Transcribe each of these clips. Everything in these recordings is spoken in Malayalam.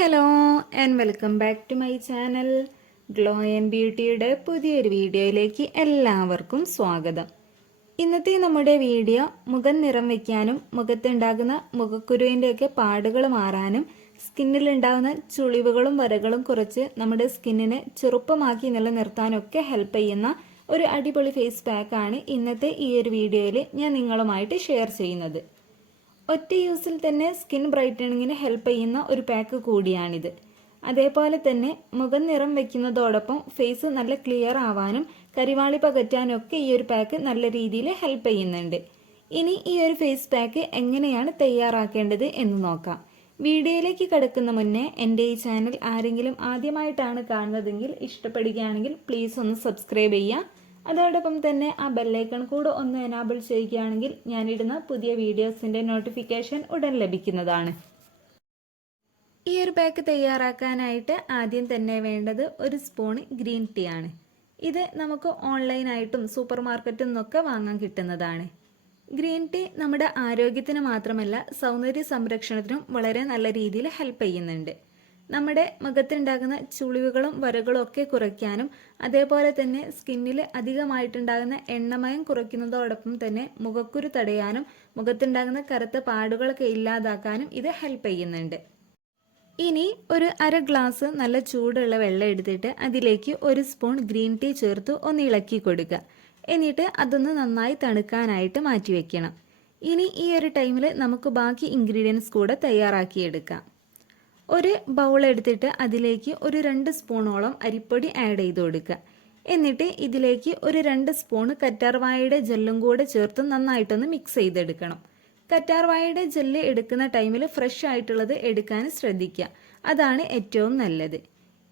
Hello and welcome back to my channel glow and ബ്യൂട്ടിയുടെ പുതിയൊരു വീഡിയോയിലേക്ക് എല്ലാവർക്കും സ്വാഗതം. ഇന്നത്തെ നമ്മുടെ വീഡിയോ മുഖം നിറം വയ്ക്കാനും മുഖത്തുണ്ടാകുന്ന മുഖക്കുരുവിൻ്റെയൊക്കെ പാടുകൾ മാറാനും സ്കിന്നിലുണ്ടാകുന്ന ചുളിവുകളും വരകളും കുറച്ച് നമ്മുടെ സ്കിന്നിനെ ചെറുപ്പമാക്കി നിലനിർത്താനൊക്കെ ഹെൽപ്പ് ചെയ്യുന്ന ഒരു അടിപൊളി ഫേസ് പാക്കാണ് ഇന്നത്തെ ഈ ഒരു വീഡിയോയിൽ ഞാൻ നിങ്ങളുമായിട്ട് ഷെയർ ചെയ്യുന്നത്. ഒറ്റ യൂസിൽ തന്നെ സ്കിൻ ബ്രൈറ്റനിങ്ങിന് ഹെൽപ്പ് ചെയ്യുന്ന ഒരു പാക്ക് കൂടിയാണിത്. അതേപോലെ തന്നെ മുഖം നിറം വയ്ക്കുന്നതോടൊപ്പം ഫേസ് നല്ല ക്ലിയർ ആവാനും കരിവാളി പകറ്റാനും ഒക്കെ ഈ ഒരു പാക്ക് നല്ല രീതിയിൽ ഹെൽപ്പ് ചെയ്യുന്നുണ്ട്. ഇനി ഈ ഒരു ഫേസ് പാക്ക് എങ്ങനെയാണ് തയ്യാറാക്കേണ്ടത് എന്ന് നോക്കാം. വീഡിയോയിലേക്ക് കടക്കുന്ന മുന്നേ എൻ്റെ ഈ ചാനൽ ആരെങ്കിലും ആദ്യമായിട്ടാണ് കാണുന്നതെങ്കിൽ ഇഷ്ടപ്പെടുകയാണെങ്കിൽ പ്ലീസ് ഒന്ന് സബ്സ്ക്രൈബ് ചെയ്യുക. അതോടൊപ്പം തന്നെ ആ ബെല്ലൈക്കൺ കൂടെ ഒന്ന് എനാബിൾ ചെയ്യുകയാണെങ്കിൽ ഞാനിടുന്ന പുതിയ വീഡിയോസിൻ്റെ നോട്ടിഫിക്കേഷൻ ഉടൻ ലഭിക്കുന്നതാണ്. ഈ ഒരു പാക്ക് തയ്യാറാക്കാനായിട്ട് ആദ്യം തന്നെ വേണ്ടത് ഒരു സ്പൂൺ ഗ്രീൻ ടീ ആണ്. ഇത് നമുക്ക് ഓൺലൈനായിട്ടും സൂപ്പർ മാർക്കറ്റിൽ നിന്നൊക്കെ വാങ്ങാൻ കിട്ടുന്നതാണ്. ഗ്രീൻ ടീ നമ്മുടെ ആരോഗ്യത്തിന് മാത്രമല്ല സൗന്ദര്യ സംരക്ഷണത്തിനും വളരെ നല്ല രീതിയിൽ ഹെൽപ്പ് ചെയ്യുന്നുണ്ട്. നമ്മുടെ മുഖത്തുണ്ടാകുന്ന ചുളിവുകളും വരകളും ഒക്കെ കുറയ്ക്കാനും അതേപോലെ തന്നെ സ്കിന്നിൽ അധികമായിട്ടുണ്ടാകുന്ന എണ്ണമയം കുറയ്ക്കുന്നതോടൊപ്പം തന്നെ മുഖക്കുരു തടയാനും മുഖത്തുണ്ടാകുന്ന കറുത്ത പാടുകളൊക്കെ ഇല്ലാതാക്കാനും ഇത് ഹെൽപ്പ് ചെയ്യുന്നുണ്ട്. ഇനി ഒരു അര ഗ്ലാസ് നല്ല ചൂടുള്ള വെള്ളം എടുത്തിട്ട് അതിലേക്ക് ഒരു സ്പൂൺ ഗ്രീൻ ടീ ചേർത്ത് ഒന്ന് ഇളക്കി കൊടുക്കുക. എന്നിട്ട് അതൊന്ന് നന്നായി തണുക്കാനായിട്ട് മാറ്റി വെക്കണം. ഇനി ഈ ഒരു ടൈമിൽ നമുക്ക് ബാക്കി ഇൻഗ്രീഡിയൻസ് കൂടെ തയ്യാറാക്കിയെടുക്കാം. ഒരു ബൗൾ എടുത്തിട്ട് അതിലേക്ക് ഒരു 2 സ്പൂണോളം അരിപ്പൊടി ആഡ് ചെയ്ത് കൊടുക്കുക. എന്നിട്ട് ഇതിലേക്ക് ഒരു 2 സ്പൂൺ കറ്റാർവാഴയുടെ ജെല്ലും കൂടെ ചേർത്ത് നന്നായിട്ടൊന്ന് മിക്സ് ചെയ്തെടുക്കണം. കറ്റാർവാഴയുടെ ജെല്ല് എടുക്കുന്ന ടൈമിൽ ഫ്രഷ് ആയിട്ടുള്ളത് എടുക്കാൻ ശ്രദ്ധിക്കുക, അതാണ് ഏറ്റവും നല്ലത്.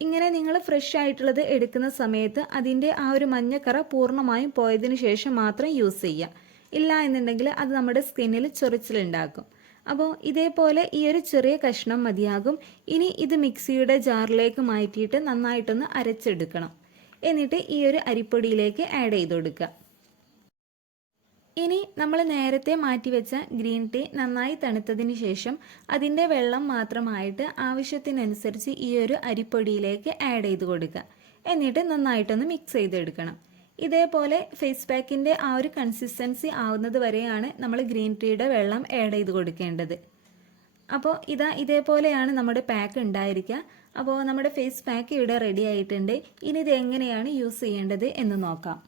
ഇങ്ങനെ നിങ്ങൾ ഫ്രഷ് ആയിട്ടുള്ളത് എടുക്കുന്ന സമയത്ത് അതിൻ്റെ ആ ഒരു മഞ്ഞക്കറ പൂർണ്ണമായും പോയതിനു ശേഷം മാത്രം യൂസ് ചെയ്യുക. ഇല്ല എന്നുണ്ടെങ്കിൽ അത് നമ്മുടെ സ്കിന്നിൽ ചൊറിച്ചിലുണ്ടാക്കും. അപ്പോൾ ഇതേപോലെ ഈ ഒരു ചെറിയ കഷ്ണം മതിയാകും. ഇനി ഇത് മിക്സിയുടെ ജാറിലേക്ക് മാറ്റിയിട്ട് നന്നായിട്ടൊന്ന് അരച്ചെടുക്കണം. എന്നിട്ട് ഈ ഒരു അരിപ്പൊടിയിലേക്ക് ആഡ് ചെയ്ത് കൊടുക്കുക. ഇനി നമ്മൾ നേരത്തെ മാറ്റി വെച്ച ഗ്രീൻ ടീ നന്നായി തണുത്തതിന് ശേഷം അതിൻ്റെ വെള്ളം മാത്രമായിട്ട് ആവശ്യത്തിനനുസരിച്ച് ഈ ഒരു അരിപ്പൊടിയിലേക്ക് ആഡ് ചെയ്ത് കൊടുക്കുക. എന്നിട്ട് നന്നായിട്ടൊന്ന് മിക്സ് ചെയ്തെടുക്കണം. ഇതേപോലെ ഫേസ് പാക്കിൻ്റെ ആ ഒരു കൺസിസ്റ്റൻസി ആവുന്നത് വരെയാണ് നമ്മൾ ഗ്രീൻ ടീയുടെ വെള്ളം ആഡ് ചെയ്ത് കൊടുക്കേണ്ടത്. അപ്പോൾ ഇതേപോലെയാണ് നമ്മുടെ പാക്ക് ഉണ്ടായിരിക്കുക. അപ്പോൾ നമ്മുടെ ഫേസ് പാക്ക് ഇവിടെ റെഡി ആയിട്ടുണ്ട്. ഇനി ഇത് എങ്ങനെയാണ് യൂസ് ചെയ്യേണ്ടത് എന്ന് നോക്കാം.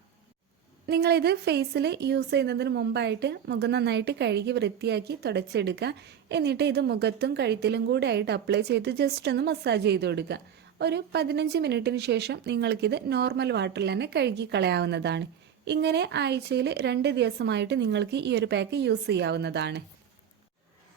നിങ്ങളിത് ഫേസിൽ യൂസ് ചെയ്യുന്നതിന് മുമ്പായിട്ട് മുഖം നന്നായിട്ട് കഴുകി വൃത്തിയാക്കി തുടച്ചെടുക്കുക. എന്നിട്ട് ഇത് മുഖത്തും കഴുത്തിലും കൂടെ ആയിട്ട് അപ്ലൈ ചെയ്ത് ജസ്റ്റ് ഒന്ന് മസാജ് ചെയ്ത് കൊടുക്കുക. ഒരു 15 മിനിറ്റിന് ശേഷം നിങ്ങൾക്കിത് നോർമൽ വാട്ടറിൽ തന്നെ കഴുകി കളയാവുന്നതാണ്. ഇങ്ങനെ ആഴ്ചയിൽ 2 ദിവസമായിട്ട് നിങ്ങൾക്ക് ഈ ഒരു പാക്ക് യൂസ് ചെയ്യാവുന്നതാണ്.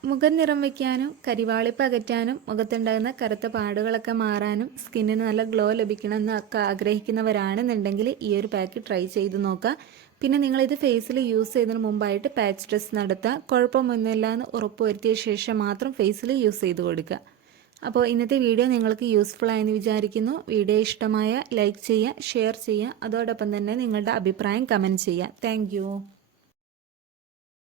മുഖം നിറം വയ്ക്കാനും കരിവാളിപ്പ് അകറ്റാനും മുഖത്തുണ്ടാകുന്ന കറുത്ത പാടുകളൊക്കെ മാറാനും സ്കിന്നിന് നല്ല ഗ്ലോ ലഭിക്കണമെന്നൊക്കെ ആഗ്രഹിക്കുന്നവരാണെന്നുണ്ടെങ്കിൽ ഈ ഒരു പാക്ക് ട്രൈ ചെയ്ത് നോക്കുക. പിന്നെ നിങ്ങളിത് ഫേസിൽ യൂസ് ചെയ്യുന്നതിന് മുമ്പായിട്ട് പാച്ച് ടെസ്റ്റ് നടത്തുക. കുഴപ്പമൊന്നുമില്ല എന്ന് ഉറപ്പുവരുത്തിയ ശേഷം മാത്രം ഫേസിൽ യൂസ് ചെയ്ത് കൊടുക്കുക. അപ്പോൾ ഇന്നത്തെ വീഡിയോ നിങ്ങൾക്ക് യൂസ്ഫുൾ ആയെന്ന് വിചാരിക്കുന്നു. വീഡിയോ ഇഷ്ടമായ ലൈക്ക് ചെയ്യുക, ഷെയർ ചെയ്യുക, അതോടൊപ്പം തന്നെ നിങ്ങളുടെ അഭിപ്രായം കമൻറ്റ് ചെയ്യുക. താങ്ക്